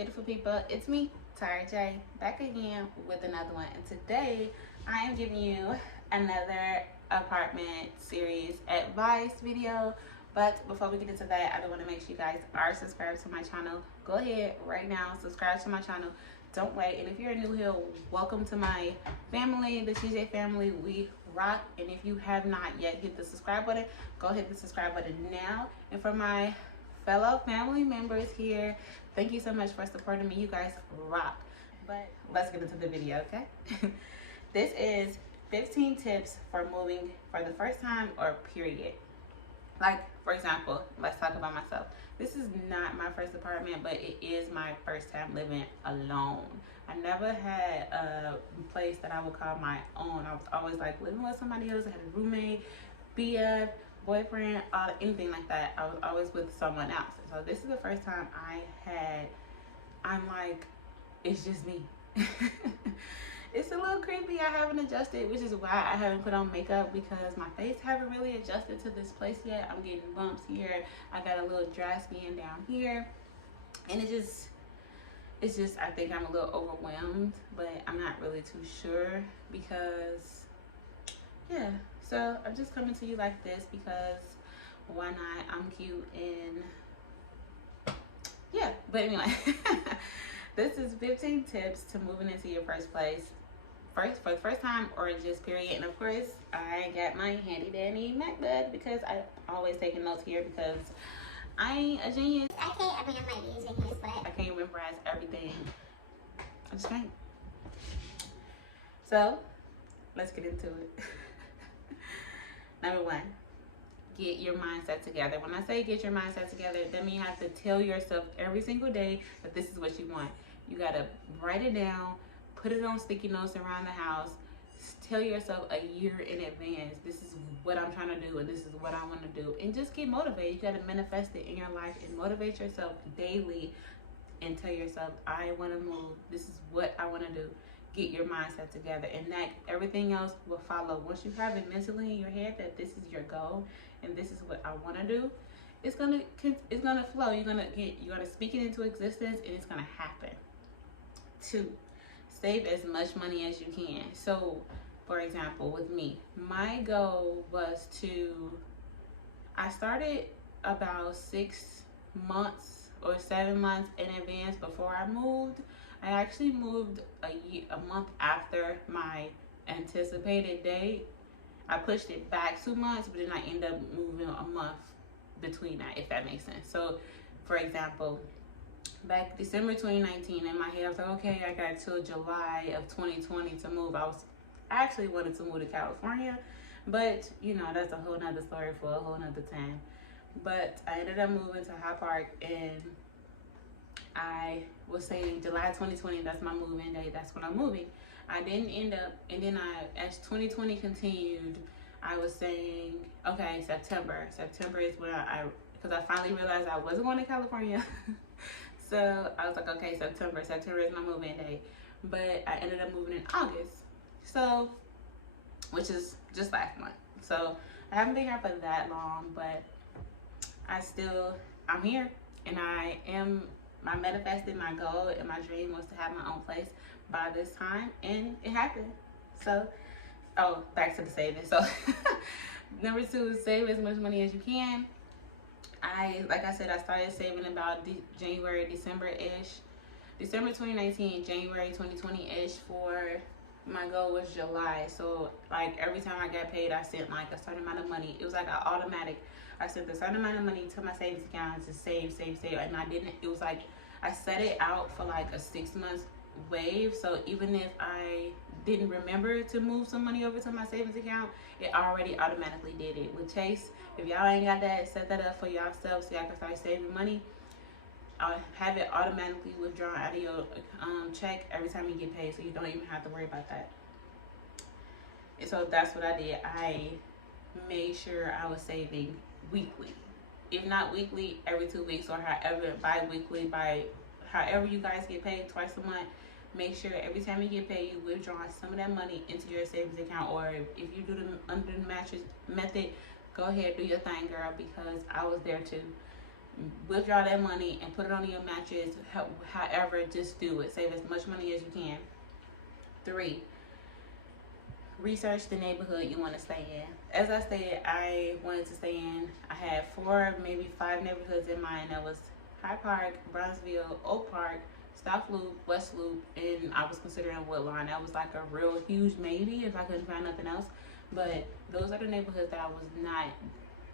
beautiful people? It's me, Tara J, back again with another one. And today I am giving you another apartment series advice video. But before we get into that, I do want to make sure you guys are subscribed to my channel. Go ahead right now, subscribe to my channel. Don't wait. And if you're new here, welcome to my family, the TJ family. We rock. And if you have not yet hit the subscribe button, go hit the subscribe button now. And for my fellow family members here, thank you so much for supporting me. You guys rock. But let's get into the video, okay? This is 15 tips for moving for the first time or period. Like, for example, let's talk about myself. This is not my first apartment, but it is my first time living alone. I never had a place that I would call my own. I was always like living with somebody else. I had a roommate, BF, boyfriend, anything like that. I was always with someone else. So this is the first time I'm like, it's just me. It's a little creepy. I haven't adjusted, which is why I haven't put on makeup, because my face haven't really adjusted to this place yet. I'm getting bumps here. I got a little dry skin down here. And it's just, I think I'm a little overwhelmed, but I'm not really too sure because, yeah. So I'm just coming to you like this because why not? I'm cute and yeah. But anyway, this is 15 tips to moving into your first place. For the first time or just period. And of course, I got my handy dandy MacBook because I always taking notes here because I ain't a genius. I mean, I might be a genius, but I can't memorize everything. I just can't. So, let's get into it. Number one, get your mindset together. When I say get your mindset together, that means you have to tell yourself every single day that this is what you want. You gotta write it down, put it on sticky notes around the house. Tell yourself a year in advance, this is what I'm trying to do and this is what I want to do. And just get motivated. You got to manifest it in your life and motivate yourself daily and tell yourself, I want to move. This is what I want to do. Get your mindset together, and that everything else will follow. Once you have it mentally in your head that this is your goal and this is what I want to do, it's gonna flow. You're gonna speak it into existence and it's gonna happen. 2, save as much money as you can. So, for example, with me, my goal was I started about 6 months or 7 months in advance before I moved. I actually moved a month after my anticipated date. I pushed it back 2 months, but then I ended up moving a month between that, if that makes sense. So, for example, back December 2019, in my head, I was like, okay, I got till July of 2020 to move. I actually wanted to move to California, but you know, that's a whole nother story for a whole nother time. But I ended up moving to High Park, and I was saying July 2020, that's my move-in date, that's when I'm moving. I didn't end up, and then as 2020 continued, I was saying, okay, September is when because I finally realized I wasn't going to California. So I was like, okay, September is my move-in date. But I ended up moving in August. So, which is just last month. So I haven't been here for that long, but I'm here, and I manifested my goal, and my dream was to have my own place by this time, and it happened. So, back to the savings. So number 2 is save as much money as you can. Like I said, I started saving about January, December-ish. December 2019, January 2020-ish for my goal was July. So like every time I got paid, I sent like a certain amount of money. It was like an automatic. I sent a certain amount of money to my savings account to save. And it was like I set it out for like a 6 months wave. So even if I didn't remember to move some money over to my savings account, it already automatically did it. With Chase, if y'all ain't got that, set that up for yourself so y'all can start saving money. I'll have it automatically withdrawn out of your check every time you get paid, so you don't even have to worry about that. And so that's what I did. I made sure I was saving weekly. If not weekly, every 2 weeks, or however, bi-weekly, however you guys get paid, twice a month. Make sure every time you get paid, you withdraw some of that money into your savings account. Or if you do the under the mattress method, go ahead, do your thing, girl, because I was there too. withdraw that money and put it on your mattress. However, just do it. Save as much money as you can. 3, research the neighborhood you want to stay in. As I said, I wanted to stay in, I had 4, maybe 5 neighborhoods in mind. That was Hyde Park, Bronzeville, Oak Park, South Loop, West Loop, and I was considering Woodlawn. That was like a real huge maybe if I couldn't find nothing else. But those are the neighborhoods that I was not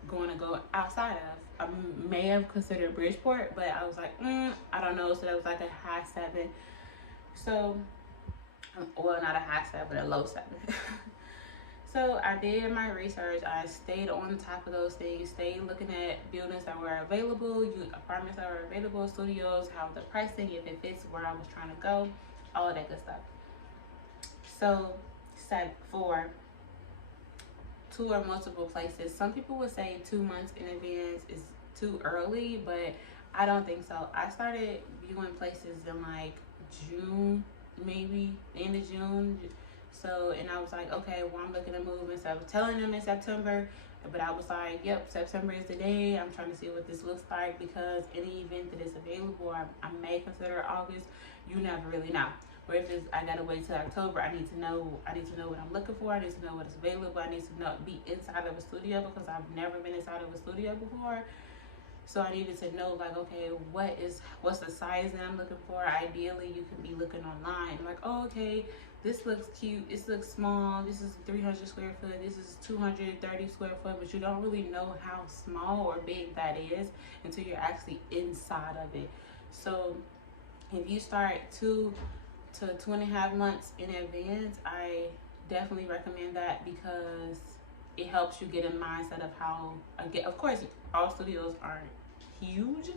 going to go outside of. I may have considered Bridgeport, but I was like, I don't know. So that was like a high 7. So, well, not a high 7, but a low 7. So I did my research. I stayed on top of those things, stayed looking at buildings that were available, apartments that were available, studios, how the pricing, if it fits where I was trying to go, all of that good stuff. So step 4, tour multiple places. Some people would say 2 months in advance is too early, but I don't think so. I started viewing places in like June, maybe the end of June. So, and I was like, okay, well, I'm looking to move, and so I was telling them in September, but I was like, yep, September is the day. I'm trying to see what this looks like, because any event that is available, I may consider August. You never really know. Or if it's, I gotta wait till October, I need to know what I'm looking for. I need to know what is available. I need to know, be inside of a studio, because I've never been inside of a studio before. So I needed to know, like, okay, what's the size that I'm looking for? Ideally, you can be looking online, like, oh, okay, this looks cute, this looks small, this is 300 square foot, this is 230 square foot, but you don't really know how small or big that is until you're actually inside of it. So if you start 2 to 2.5 months in advance, I definitely recommend that, because it helps you get a mindset of how, again, of course, all studios aren't huge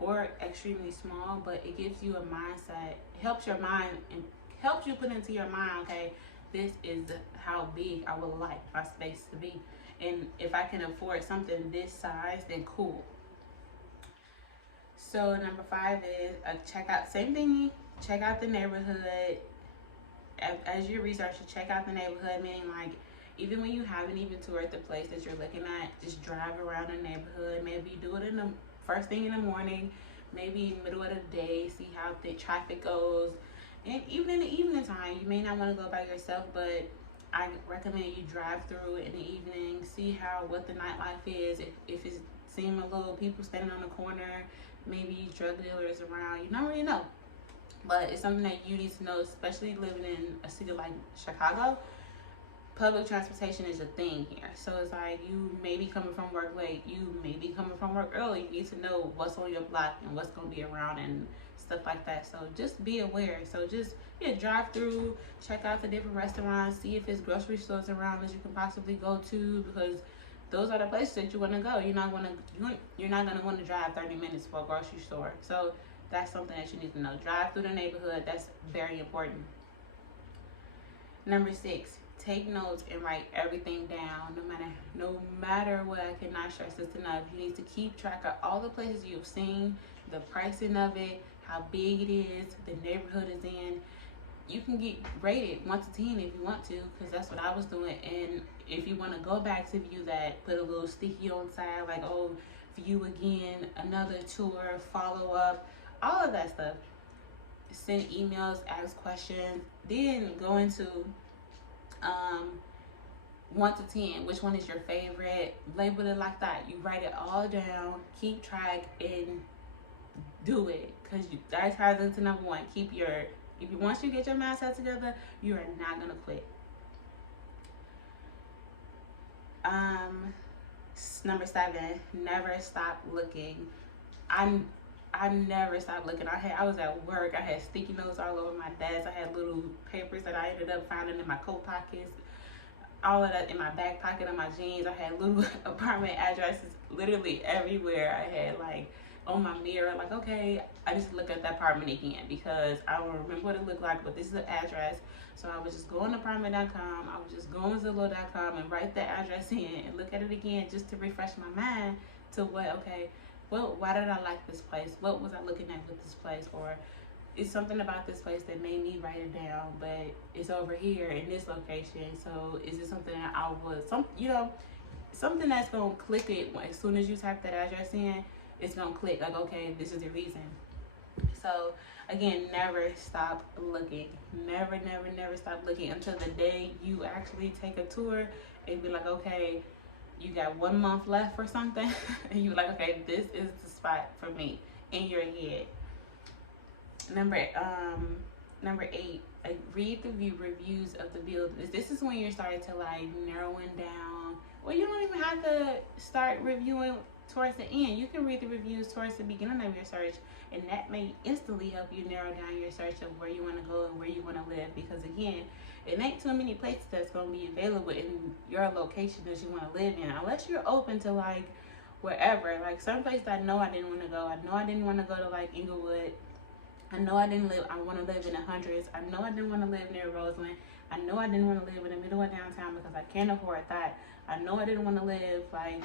or extremely small, but it gives you a mindset. It helps your mind and helps you put into your mind, okay, this is how big I would like my space to be. And if I can afford something this size, then cool. So number 5 is check out, same thing, check out the neighborhood. As you research, check out the neighborhood, meaning like, even when you haven't even toured the place that you're looking at, just drive around the neighborhood. Maybe do it in the first thing in the morning, maybe middle of the day, see how the traffic goes. And even in the evening time, you may not want to go by yourself, but I recommend you drive through in the evening, see what the nightlife is. If it's seeing a little people standing on the corner, maybe drug dealers around, you don't really know. But it's something that you need to know, especially living in a city like Chicago. Public transportation is a thing here. So it's like, you may be coming from work late, you may be coming from work early. You need to know what's on your block and what's going to be around and stuff like that. So just be aware. So just drive through, check out the different restaurants, see if there's grocery stores around that you can possibly go to, because those are the places that you want to go. You're not going to want to drive 30 minutes for a grocery store. So that's something that you need to know. Drive through the neighborhood. That's very important. Number 6, take notes and write everything down. No matter what, I cannot stress this enough. You need to keep track of all the places you've seen, the pricing of it, how big it is, the neighborhood is in. You can get rated 1 to 10 if you want to, because that's what I was doing. And if you want to go back to view that, put a little sticky on the side, like, oh, view again, another tour, follow up, all of that stuff. Send emails, ask questions, then go into 1 to 10, which one is your favorite? Label it like that. You write it all down, keep track, and do it, because that ties into number 1. Once you get your mindset together, you are not gonna quit. Number 7, never stop looking. I never stopped looking. I was at work. I had sticky notes all over my desk. I had little papers that I ended up finding in my coat pockets. All of that in my back pocket of my jeans. I had little apartment addresses literally everywhere. I had like on my mirror, like, okay, I just look at that apartment again, because I don't remember what it looked like, but this is the address. So I would just go on apartment.com. I would just go on Zillow.com and write that address in and look at it again, just to refresh my mind to why did I like this place? What was I looking at with this place? Or it's something about this place that made me write it down, but it's over here in this location. So is it something that something that's gonna click it as soon as you type that address in? it's gonna click. Like, okay, this is the reason. So again, never stop looking. Never, never, never stop looking until the day you actually take a tour and be like, okay, you got 1 month left or something, and you're like, okay, this is the spot for me in your head. Number 8, like, read the reviews of the buildings. This is when you're starting to like narrowing down. Well, you don't even have to start reviewing towards the end. You can read the reviews towards the beginning of your search, and that may instantly help you narrow down your search of where you want to go and where you want to live. Because again, it ain't too many places that's going to be available in your location that you want to live in, unless you're open to like wherever. Like some places I know I didn't want to go. I know I didn't want to go to like Inglewood. I know I want to live in the hundreds. I know I didn't want to live near Roseland. I know I didn't want to live in the middle of downtown because I can't afford that. I know I didn't want to live like,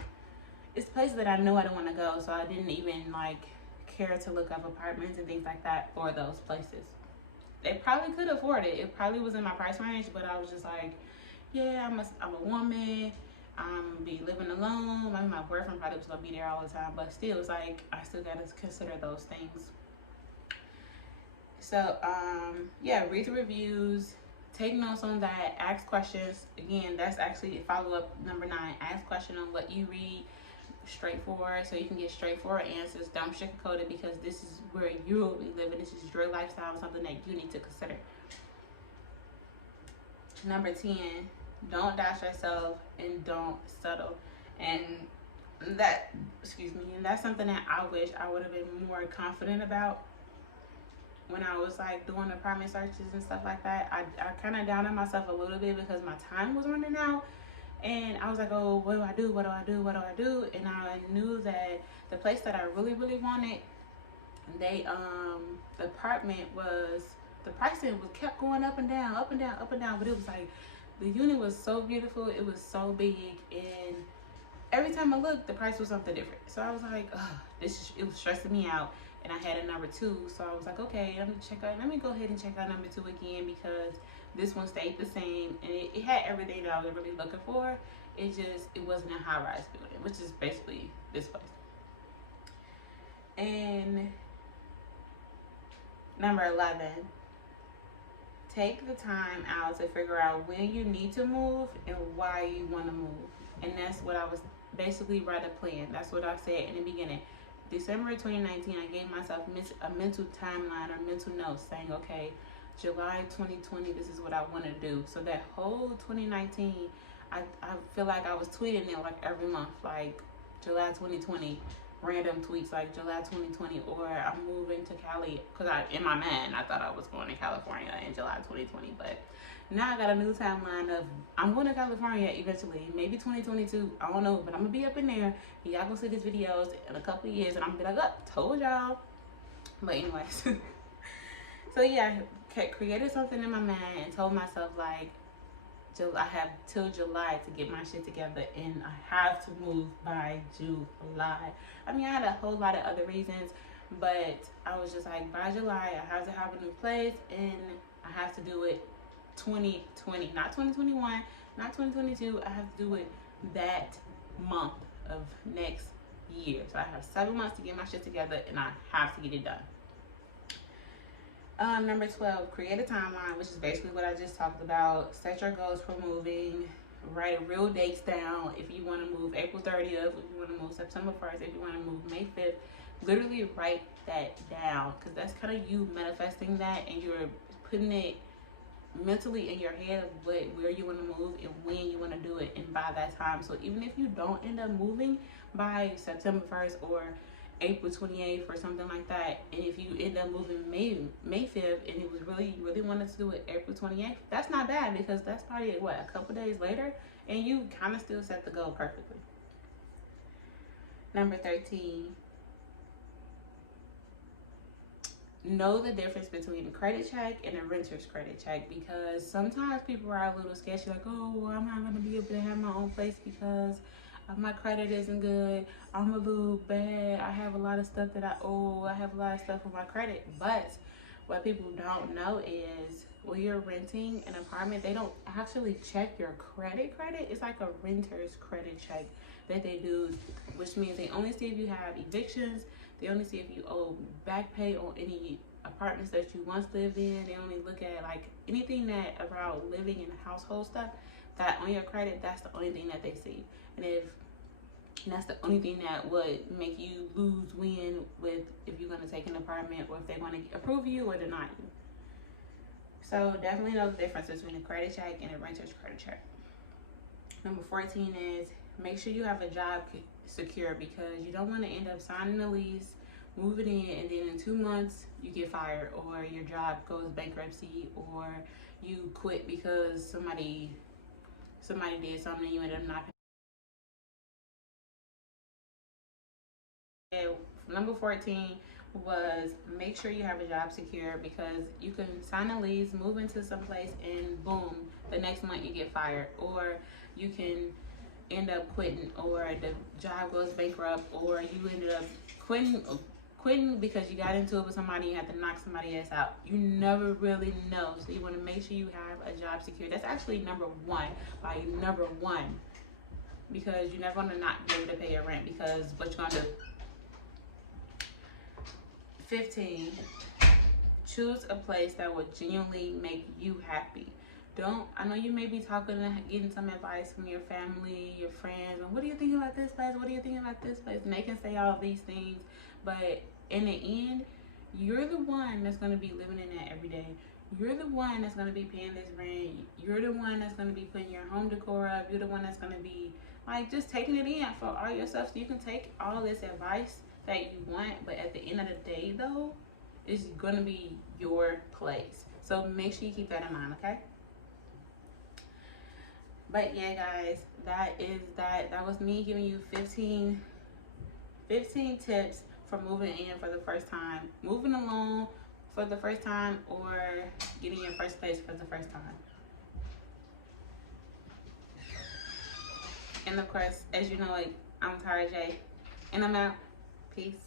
it's places that I know I don't want to go, so I didn't even like care to look up apartments and things like that for those places. They probably could afford it. It probably was in my price range, but I was just like, yeah, I'm a woman. I'm be living alone. I mean, my boyfriend probably was gonna be there all the time, but still, it's like I still gotta consider those things. So yeah, read the reviews, take notes on that, ask questions. Again, that's actually follow up number 9. Ask questions on what you read, straightforward, so you can get straightforward answers. Don't sugarcoat it, because this is where you'll be living. This is your lifestyle, something that you need to consider. Number 10, don't doubt yourself and don't settle. And that's something that I wish I would have been more confident about when I was like doing apartment searches and stuff like that. I kind of doubted myself a little bit because my time was running out, and I was like, oh, what do I do? What do I do? What do I do? And I knew that the place that I really, really wanted, the apartment was, the pricing was kept going up and down, up and down, up and down. But it was like, the unit was so beautiful. It was so big, and every time I looked, the price was something different. So I was like, it was stressing me out. And I had a number 2, so I was like, okay, let me go ahead and check out number 2 again, because this one stayed the same, and it had everything that I was really looking for. It wasn't a high-rise building, which is basically this place. And number 11, take the time out to figure out when you need to move and why you want to move. And that's what I was basically write a plan. That's what I said in the beginning. December 2019, I gave myself a mental timeline or mental note saying, okay, July 2020, this is what I want to do. So that whole 2019, I feel like I was tweeting it like every month, like July 2020, random tweets like July 2020, or I'm moving to Cali, because in my mind, I thought I was going to California in July 2020, but now I got a new timeline of I'm going to California eventually, maybe 2022, I don't know, but I'm gonna be up in there, and y'all gonna see these videos in a couple of years, and I'm gonna be like, told y'all. But anyways, so yeah, created something in my mind and told myself like, I have till July to get my shit together, and I have to move by July. I mean, I had a whole lot of other reasons, but I was just like, by July, I have to have a new place, and I have to do it 2020, not 2021, not 2022. I have to do it that month of next year. So I have 7 months to get my shit together, and I have to get it done. Number 12, create a timeline, which is basically what I just talked about. Set your goals for moving. Write real dates down. If you want to move April 30th, if you want to move September 1st, if you want to move May 5th, literally write that down, because that's kind of you manifesting that, and you're putting it mentally in your head of where you want to move and when you want to do it, and by that time. So even if you don't end up moving by September 1st or April 28th or something like that, and if you end up moving May 5th, and it was really wanted to do it April 28th, that's not bad, because that's probably a couple days later, and you kind of still set the goal perfectly. Number 13, know the difference between a credit check and a renter's credit check, because sometimes people are a little sketchy, like, oh, well, I'm not going to be able to have my own place because my credit isn't good, I'm a little bad, I have a lot of stuff that I owe, I have a lot of stuff on my credit. But what people don't know is when you're renting an apartment, they don't actually check your credit. It's like a renter's credit check. that they do, which means they only see if you have evictions. They only see if you owe back pay on any apartments that you once lived in. They only look at like anything that around living and household stuff that on your credit. That's the only thing that they see. And that's the only thing that would make you lose win with if you're going to take an apartment or if they want to approve you or deny you. So definitely know the difference between a credit check and a renter's credit check. Number 14 is make sure you have a job secure, because you don't want to end up signing a lease, moving in, and then in 2 months you get fired, or your job goes bankruptcy, or you quit because somebody did something and you ended up not paying. Number 14 was make sure you have a job secure, because you can sign a lease, move into some place, and boom, the next month you get fired, or you can end up quitting, or the job goes bankrupt, or you ended up quitting because you got into it with somebody and had to knock somebody else out. You never really know, so you want to make sure you have a job secure. That's actually number one, because you're never going to not be able to pay your rent, because what you're going to do. 15, choose a place that will genuinely make you happy. I know you may be talking and getting some advice from your family, your friends, and what do you think about this place? What do you think about this place? And they can say all these things, but in the end, you're the one that's going to be living in that every day. You're the one that's going to be paying this rent. You're the one that's going to be putting your home decor up. You're the one that's going to be like just taking it in for all your stuff. So you can take all this advice that you want, but at the end of the day though, it's going to be your place. So make sure you keep that in mind, okay? But yeah, guys, that was me giving you 15 tips for moving in for the first time, moving alone for the first time, or getting your first place for the first time. And of course, as you know, I'm Tara J, and I'm out. Peace.